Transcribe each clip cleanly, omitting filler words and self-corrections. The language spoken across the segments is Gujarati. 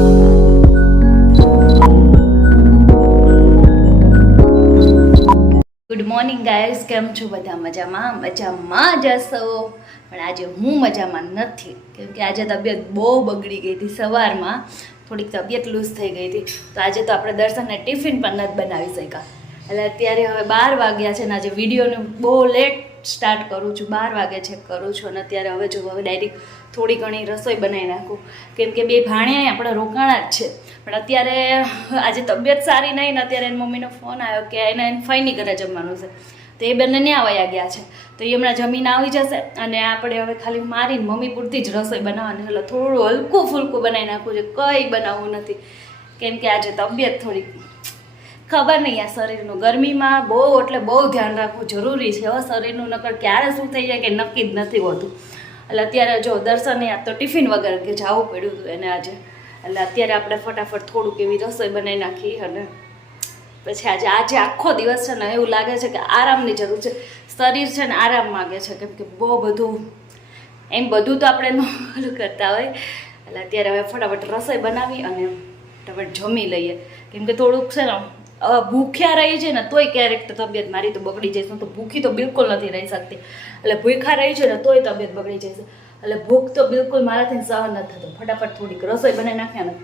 ગુડ મોર્નિંગ ગાઈઝ, કેમ છો બધા? મજામાં જશો, પણ આજે હું મજામાં નથી, કેમ કે આજે તબિયત બહુ બગડી ગઈ હતી. સવારમાં થોડીક તબિયત લૂઝ થઈ ગઈ હતી, તો આજે તો આપણે દર્શનને ટિફિન પણ નથી બનાવી શક્યા. એટલે અત્યારે હવે 12 વાગ્યા છે ને આજે વિડીયોને બહુ લેટ સ્ટાર્ટ કરું છું, 12 વાગે ચેક કરું છું. અને અત્યારે હવે જો હવે ડાયરેક્ટ થોડી ઘણી રસોઈ બનાવી નાખું, કેમ કે બે ભાણિયા આપણા રોકાણા જ છે. પણ અત્યારે આજે તબિયત સારી નહીં ને અત્યારે એની મમ્મીનો ફોન આવ્યો કે એને ફઈની ઘરે જમવાનું છે, તો એ બંને ત્યાં વયા ગયા છે. તો એ હમણાં જમીન આવી જશે અને આપણે હવે ખાલી મારીને મમ્મી પૂરતી જ રસોઈ બનાવવાની. એટલે થોડું હલકું ફૂલકું બનાવી નાખવું છે, કંઈ બનાવવું નથી, કેમ કે આજે તબિયત થોડીક ખબર નહીં. આ શરીરનું ગરમીમાં બહુ એટલે બહુ ધ્યાન રાખવું જરૂરી છે. હવે શરીરનું નકર ક્યારે શું થઈ જાય કે નક્કી જ નથી હોતું. એટલે અત્યારે જો દર્શને આ તો ટિફિન વગર કે જવું પડ્યું હતું એને આજે. એટલે અત્યારે આપણે ફટાફટ થોડુંક એવી રસોઈ બનાવી નાખી અને પછી આજે આખો દિવસ છે ને એવું લાગે છે કે આરામની જરૂર છે. શરીર છે ને આરામ માગે છે, કેમ કે બહુ બધું એમ બધું તો આપણે ઓલું કરતા હોય. એટલે અત્યારે હવે ફટાફટ રસોઈ બનાવી અને ફટાફટ જમી લઈએ, કેમ કે થોડુંક છે ને ભૂખ્યા રહી છે ને તોય ક્યારેક તો તબિયત મારી તો બગડી જઈશ. હું તો ભૂખી તો બિલકુલ નથી રહી શકતી, એટલે ભૂખા રહી છે ને તોય તબિયત બગડી જશે. એટલે ભૂખ તો બિલકુલ મારાથી સહન નથી થતું. ફટાફટ થોડીક રસોઈ બનાવી નાખ્યા ને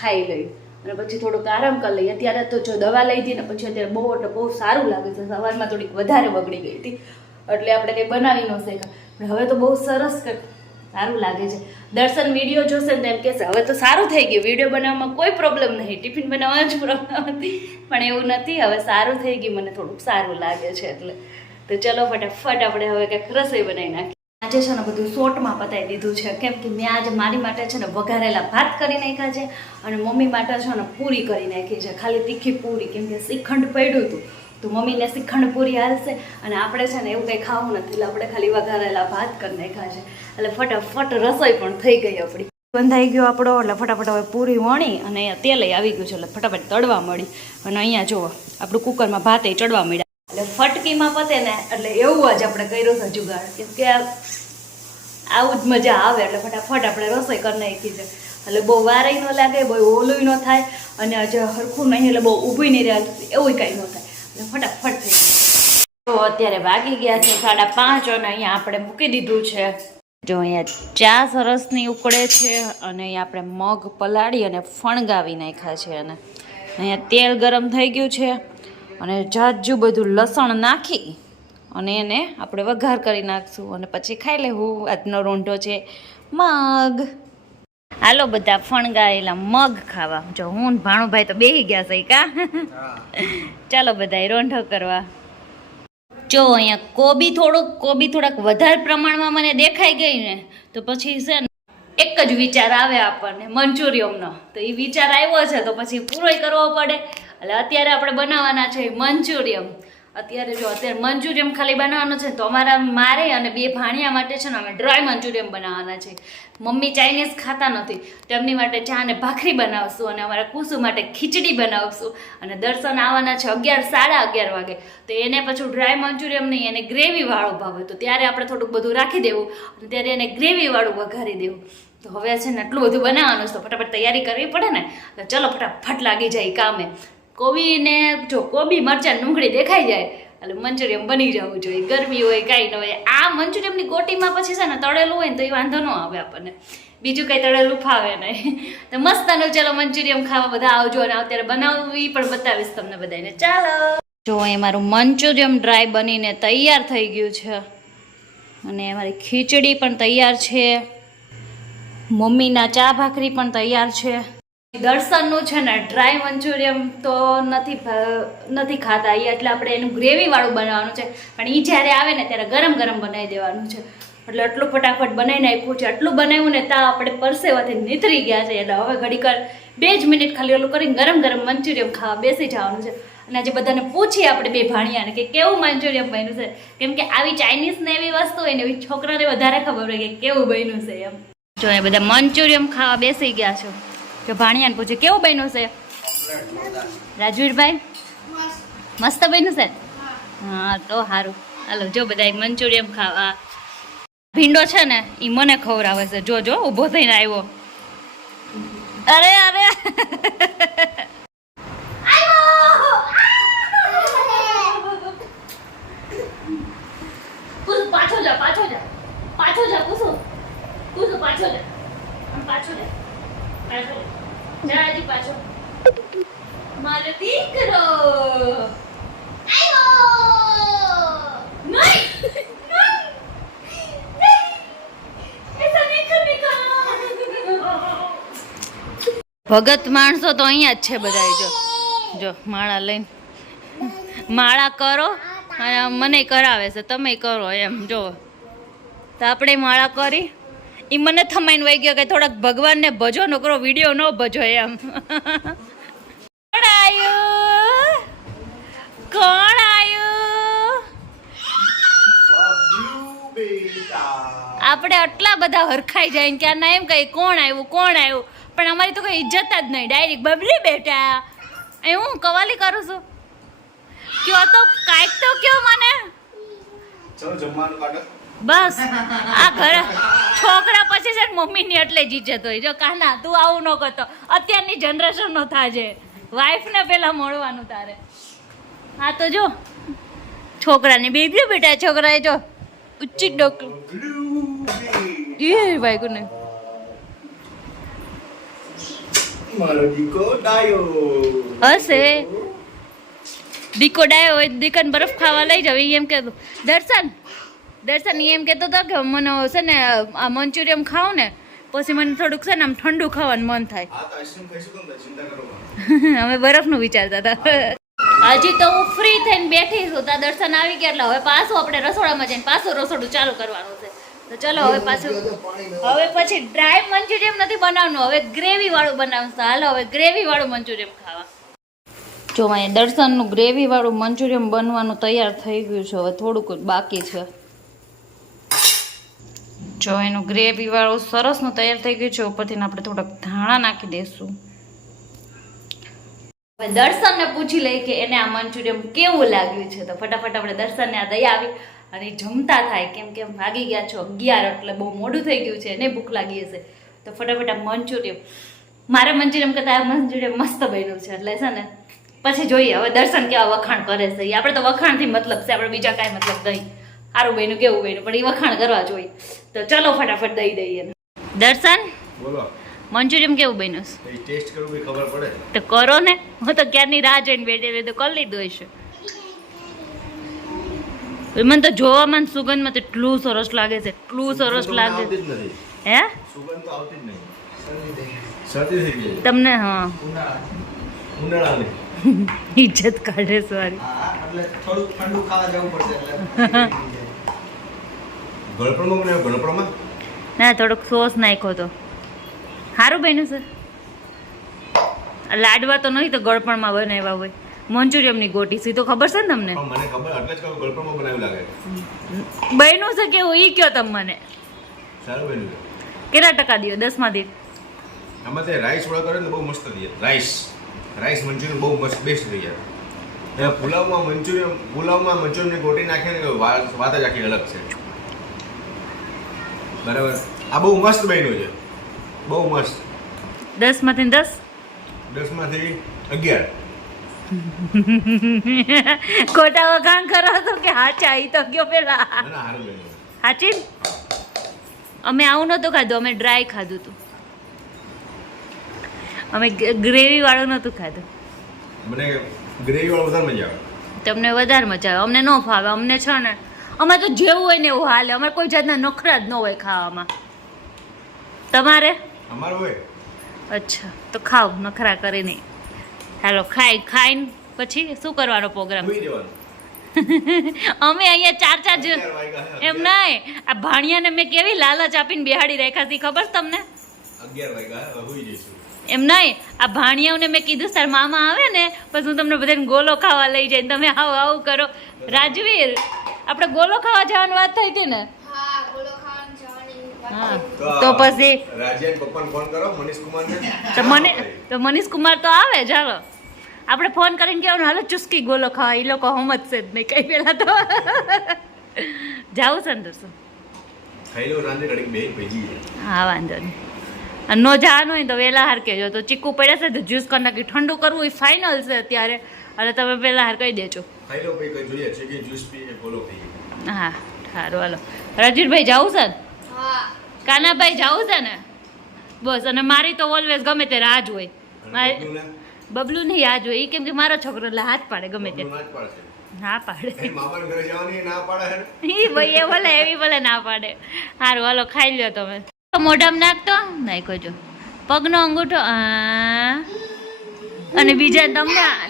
ખાઈ લઈ અને પછી થોડુંક આરામ કરી લઈએ. અત્યારે તો જો દવા લઈ હતી ને પછી અત્યારે બહુ એટલે બહુ સારું લાગે છે. સવારમાં થોડીક વધારે બગડી ગઈ હતી એટલે આપણે કંઈ બનાવી ન શક્યા, પણ હવે તો બહુ સરસ સારું લાગે છે. દર્શન વિડીયો જોશે ને એમ કહેશે હવે તો સારું થઈ ગયું, વિડીયો બનાવવામાં કોઈ પ્રોબ્લેમ નહીં, ટિફિન બનાવવામાં જ પ્રોબ્લેમ હતી. પણ એવું નથી, હવે સારું થઈ ગયું, મને થોડુંક સારું લાગે છે. એટલે તો ચલો ફટાફટ આપણે હવે કંઈક રસોઈ બનાવી નાખીએ. આજે છે ને બધું શોર્ટમાં પતાવી દીધું છે, કેમ કે મેં આજે મારી માટે છે ને વઘારેલા ભાત કરી નાખ્યા છે અને મમ્મી માટે છે ને પૂરી કરી નાખી છે, ખાલી તીખી પૂરી, કેમ કે શ્રીખંડ પડ્યું હતું તો મમ્મીને શ્રીખંડ પૂરી હાલશે અને આપણે છે ને એવું કંઈ ખાવું નથી, એટલે આપણે ખાલી વઘારેલા ભાત કરી નાખ્યા છે. એટલે ફટાફટ રસોઈ પણ થઈ ગઈ આપણી. બંધાઈ ગયો આપણો, એટલે ફટાફટ હવે પૂરી વણી અને અહીંયા તેલ આવી ગયું છે, એટલે ફટાફટ તળવા મળી. અને અહીંયા જુઓ આપણું કુકરમાં ભાતે ચડવા મળ્યા. એટલે ફટકીમાં પતે ને એટલે એવું જ આપણે કર્યો છે જુગાડ, કેમ કે આવું જ મજા આવે. એટલે ફટાફટ આપણે રસોઈ કરી નાખી છે, એટલે બહુ વારેય ન લાગે, બહુ ઓલું ન થાય અને હજુ હરખું નહીં એટલે બહુ ઊભી નહીં રહ્યા એવું કંઈ ન થાય. એટલે ફટાફટ થઈ ગયું. તો અત્યારે વાગી ગયા છે 5:30 અને અહીંયા આપણે મૂકી દીધું છે. જો અહીંયા ચા સરસની ઉકળે છે અને અહીંયા આપણે મગ પલાળી અને ફણગાવી નાખ્યા છે અને અહીંયા તેલ ગરમ થઈ ગયું છે અને જાજુ બધું લસણ નાખી અને એને આપણે વઘાર કરી નાખશું અને પછી ખાઈ લેવું. આજનો રોંઢો છે મગ. હાલો બધા ફણગાયેલા મગ ખાવા. જો હું ભાણુભાઈ તો બેસી ગયા છે કા. ચાલો બધા રોંઢો કરવા. જો અહીંયા કોબી થોડાક વધારે પ્રમાણમાં મને દેખાઈ ગઈ ને તો પછી છે ને એક જ વિચાર આવે આપણને મંચુરિયમનો. તો એ વિચાર આવ્યો છે તો પછી પૂરોય કરવો પડે. એટલે અત્યારે આપણે બનાવવાના છે મંચુરિયમ. અત્યારે મંચુરિયમ ખાલી બનાવવાનું છે તો મારે અને બે ભાણિયા માટે છે ને અમે ડ્રાય મંચુરિયમ બનાવવાના છે. મમ્મી ચાઇનીઝ ખાતા નથી, તેમની માટે ચા અને ભાખરી બનાવશું અને અમારા કુસુ માટે ખીચડી બનાવશું. અને દર્શન આવવાના છે 11-11:30 વાગે, તો એને પછી ડ્રાય મંચુરિયમ નહીં, એને ગ્રેવીવાળો ભાવે, તો ત્યારે આપણે થોડુંક બધું રાખી દેવું અને ત્યારે એને ગ્રેવીવાળું વઘારી દેવું. તો હવે છે ને આટલું બધું બનાવવાનું છે તો ફટાફટ તૈયારી કરવી પડે ને. તો ચલો ફટાફટ લાગી જાય કામે. કોબી મરચાં ડુંગળી દેખાઈ જાય એટલે મંચુરિયમ બની જવું જોઈએ. ગરમી હોય કાંઈ ન હોય. આ મંચુરિયમની ગોટીમાં પછી છે ને તળેલું હોય ને તો એ વાંધો ન આવે આપણને, બીજું કંઈ તળેલું ફાવે નહીં. તો મસ્તનું ચલો મંચુરિયમ ખાવા બધા આવજો અને અત્યારે બનાવવી પણ બતાવીશ તમને બધાને. ચાલો જો અહીં મારું મંચુરિયમ ડ્રાય બનીને તૈયાર થઈ ગયું છે અને મારી ખીચડી પણ તૈયાર છે, મમ્મીના ચા ભાખરી પણ તૈયાર છે. દર્શનનું છે ને ડ્રાય મંચુરિયમ તો નથી ખાતા એ, એટલે આપણે એનું ગ્રેવીવાળું બનાવવાનું છે. પણ એ જ્યારે આવે ને ત્યારે ગરમ ગરમ બનાવી દેવાનું છે. એટલે આટલું ફટાફટ બનાવી નાખ્યું છે. આટલું બનાવ્યું ને ત્યાં આપણે પરસેવાથી નીતરી ગયા છે. એટલે હવે ઘડીક 2 જ મિનિટ ખાલી ઓલું કરીને ગરમ ગરમ મંચુરિયમ ખાવા બેસી જવાનું છે. અને આજે બધાને પૂછીએ આપણે બે ભાણિયાને કે કેવું મંચુરિયમ બન્યું છે, કેમ કે આવી ચાઇનીઝ ને એવી વસ્તુ હોય ને એવી છોકરાને વધારે ખબર હોય કે કેવું બન્યું છે એમ. જો એ બધા મંચુરિયમ ખાવા બેસી ગયા છો કે ભાણિયાને પૂછે કેવું બન્યું છે રાજવીરભાઈ? મસ્ત બન્યું છે. હા તો સારું. હાલો જો બધા મંચુરિયમ ખાવા. ભીંડો છે ને એ મને ખવડાવે છે. જો ઊભો થઈને આવ્યો. અરે અરે પાછો જા પાછો જા પાછો જા કુસુ કુસુ પાછો જા પાછો જા પાછો જા હજી પાછો મારો દીકરો આયો નહીં ભગત માણસો તો અહીંયા જ છે બધા. જો જો માળા લઈને માળા કરો અને મને કરાવે છે, તમે કરો એમ. જો તો આપણે માળા કરી એ મને થમાઈને વહી ગયો કે થોડાક ભગવાનને ભજો નકરો વિડીયો ન ભજો એમ. કોણ આવ્યું કોણ આવ્યું? આપણે આટલા બધા હરખાઈ જાય ને ક્યાં ના એમ કઈ કોણ આવ્યું કોણ આવ્યું, પણ અમારી તો કઈ ઇજ્જત જ નહીં. ડાયરેક્ટ બબરી બેટા એ હું કવાલી કરું છું. કયો તો કાંઈક તો કયો મને. ચલો જમવાનું કાઢો. બસ આ ઘરે છોકરા પછી છે ને મમ્મીની એટલે જ ઇજ્જત હોય. જો કાના તું આવું ન કરતો, અત્યારની જનરેશન નો થાજે, વાઈફને પેલા મળવાનું તારે. હા તો જો છોકરાની બેબી બેટા છોકરાએ જો ઉચ્ચી ડોક એ ભાઈ કોને મારો દીકો ડાયો હશે. દીકો ડાયો હોય દીકન બરફ ખાવા લઈ જાવ. એમ કહેતું દર્શન એમ કહેતો હતો કે મને છે ને આ મંચુરિયમ ખાવ ને પછી મને થોડુંક છે ને આમ ઠંડુ ખાવાનું મન થાય. આ તો આઈસ્ક્રીમ ખાઈશું તો ચિંતા કરો. અમે બરફનું વિચારતા હતા. હજી તો હું ફ્રી થઈને બેઠી છું. ત્યાં દર્શન આવી ગયા એટલે હવે પાછું આપણે રસોડામાં જઈને પાછું રસોડું ચાલુ કરવાનું છે. તો ચલો હવે પાછું હવે પછી ડ્રાય મંચુરિયમ નથી બનાવવાનું, હવે ગ્રેવી વાળું બનાવશું. હાલો હવે ગ્રેવી વાળું મંચુરિયમ ખાવા. જો અહીંયા દર્શનનું ગ્રેવી વાળું મંચુરિયમ બનવાનું તૈયાર થઈ ગયું છે. હવે થોડુંક બાકી છે. જો એનું ગ્રેવી વાળું સરસનું તૈયાર થઈ ગયું છે. ઉપરથી આપણે થોડાક ધાણા નાખી દઈશું. હવે દર્શનને પૂછી લઈ કે એને આ મંચુરિયમ કેવું લાગ્યું છે. તો ફટાફટ આપણે દર્શનને આ દઈ આવી અને જમતા થાય. કેમ કે વાગી ગયા છો 11 એટલે બહુ મોડું થઈ ગયું છે, એને ભૂખ લાગી હશે. તો ફટાફટ આ મંચુરિયમ મારે મંચુરિયમ કરતાં આ મંચુરિયમ મસ્ત બન્યું છે. એટલે છે ને પછી જોઈએ હવે દર્શન કેવા વખાણ કરે છે. આપણે તો વખાણથી મતલબ છે, આપણે બીજા કાંઈ મતલબ નહીં. સારું બન્યું કેવું બન્યું પણ એ વખાણ કરવા જોઈએ. તો ચલો ફટાફટ દઈ દઈએ. દર્શન બોલો મંચુરિયમ કેવું બન્યું છે? એ ટેસ્ટ કરવું બી ખબર પડે. તો કરો ને, હું તો ક્યારની રાહ જોઈને બેઠી તો કરી લીધું હશે. મને તો જોવામાં સુગંધમાં તો એટલું સરસ લાગે છે, એટલું સરસ લાગે. હે સુગંધ તો આવતી જ નહીં. શરદી થઈ ગઈ તમને? હા ઉનાળાની ઇજ્જત કાઢે સોરી. એટલે થોડું ઠંડુ ખાવા જવું પડશે એટલે ગળપણમાં બનાવ્યો. ગળપણમાં ના થોડોક સોસ નાખ્યો તો સારું બન્યું છે. લાડવા તો નહીં તો ગળપણમાં બનાવ્યા હોય. મંચુરિયમની ગોટી સી તો ખબર છે ને તમને? પણ મને ખબર એટલે જ કહું ગળપણમાં બનાવ્યું લાગે. બન્યું છે કેવું એ કયો તમે મને. સારું બન્યું. કેટલા ટકા દો 10 માંથી? આમાં તે રાઈસ વડા કરે ને બહુ મસ્ત થઈ જાય. રાઈસ મંચુરિયન બહુ મસ્ત બેસ્ટ થઈ જાય. એ પુલાવમાં મંચુરિયનની ગોટી નાખીને વાત જ આખી અલગ છે. બરાબર. આ બહુ મસ્ત બન્યું છે, બહુ મસ્ત. 10 માંથી 10? 10 માંથી 11. ખોટા વખાણ કરો તો કે હાચા ઈ તો કયો પેલા ના સારું બન્યું. હાચી. અમે આવું નહોતું ખાધું, અમે ડ્રાય ખાધું હતું. અમે ગ્રેવી વાળું નહોતું ખાધું. મને ગ્રેવી વાળું વધારે મજા આવે. તમને વધારે મજા આવે, અમને ન ફાવે. અમને છે ને અમે તો જેવું હોય ને એવું હાલે. અમારે કોઈ જાતના નખરા જ ન હોય ખાવામાં. તમારે? અમારું હોય. અચ્છા તો ખાઓ, નખરા કરી નહીં. હાલો ખાઈને પછી શું કરવાનો પ્રોગ્રામ? સુઈ જવાનું. અમે અહીંયા 4 11 વાગ્યા છે. એમ નહીં, આ ભાણિયાને મેં કેવી લાલચ આપીને બેહાડી રાખ્યા હતી ખબર છે તમને? 11 વાગ્યા હવે સુઈ જઈશું. એમ નહીં, આ ભાણિયાઓને મેં કીધું સર મામા આવે ને પછી હું તમને બધાને ગોલો ખાવા લઈ જાય, તમે આવું કરો. રાજવીર આપણે ગોલો ખાવા જવાની વાત થઈ હતી ને? હા તો પછી રાજ્યાન પપ્પાને ફોન કરો મનીષ કુમારને. તો મનીષ કુમાર તો આવે. ચાલો આપણે ફોન કરીને કહેવાનું હાલો ચુસ્કી ગોલો ખાવા. એ લોકો સમજશે જ નહીં કઈ પેલા તો. જાવું છે ને દોસ્તો? ખાઈ લો રાંધે ઘડીક બેન ભેજી. હા વાંધો નહીં. અને નો જવાનું હોય તો વહેલા હાર કહેજો. તો ચીકુ પડ્યા છે તો જ્યુસ કરી નાખી. ઠંડુ કરવું એ ફાઇનલ છે અત્યારે, એટલે તમે પહેલા હાર કહી દેજો. ખાઈ લો પછી કઈ જોઈએ છે કે જ્યુસ પી કે બોલો પી. હા સારું હાલો. રજીરભાઈ જાવું છે ને? કાનાભાઈ જાવું છે ને? બસ. અને મારી તો ઓલવેઝ ગમે તે રાહ જ હોય. બબલું નહીં યાદ હોય એ, કેમ કે મારો છોકરો એટલે હાથ પાડે ગમે તે. ના પાડે મામાના ઘરે જવાની ના પાડે ઈ ભાઈ એ ભલે એવી ભલે ના પાડે. સારું હાલો ખાઈ લ્યો તમે. મોઢામાં નાખતો નાખો જો પગનો અંગૂઠો અને બીજા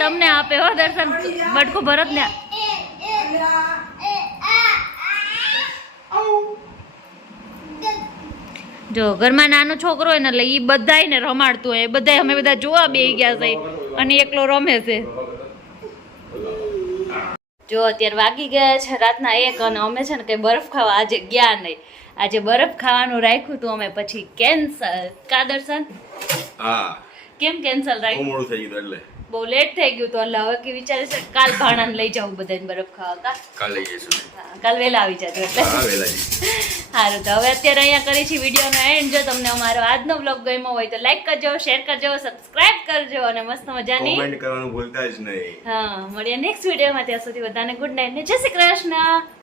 તમને આપે હો દર્શન. બટકું ભરત ને જો ઘરમાં નાનો છોકરો હોય ને એટલે એ બધાને રમાડતું હોય. બધા અમે બધા જોવા બેસી ગયા છે અને એકલો રમે છે. જો અત્યારે વાગી ગયા છે રાતના 1 અને અમે છે ને કઈ બરફ ખાવા આજે ગયા નહીં. આજે બરફ ખાવાનું રાખ્યું હતું અમે, પછી કેન્સલ. કા દર્શન? હા. કેમ કેન્સલ રાખ્યું? મોડું થઈ ગયું એટલે બહુ લેટ થઈ ગયું તો એટલે હવે કે વિચારે છે કાલ ભાણાને લઈ જાઉં બધાને બરફ ખાવા. કા કાલે જઈશું. હા, કાલ વહેલા આવી જાજો એટલે. હા વેલા જી. સારું તો હવે અત્યારે અહીંયા કરી છે વિડીયોનો એન્ડ. જો તમને અમારો આજનો વ્લોગ ગમ્યો હોય તો લાઈક કરજો, શેર કરજો, સબસ્ક્રાઇબ કરજો અને મસ્ત મજાની કોમેન્ટ કરવાનું ભૂલતા જ નહીં. હા મળીએ નેક્સ્ટ વિડીયોમાં. ત્યાં સુધી બધાને ગુડ નાઇટ ને જય શ્રી કૃષ્ણ.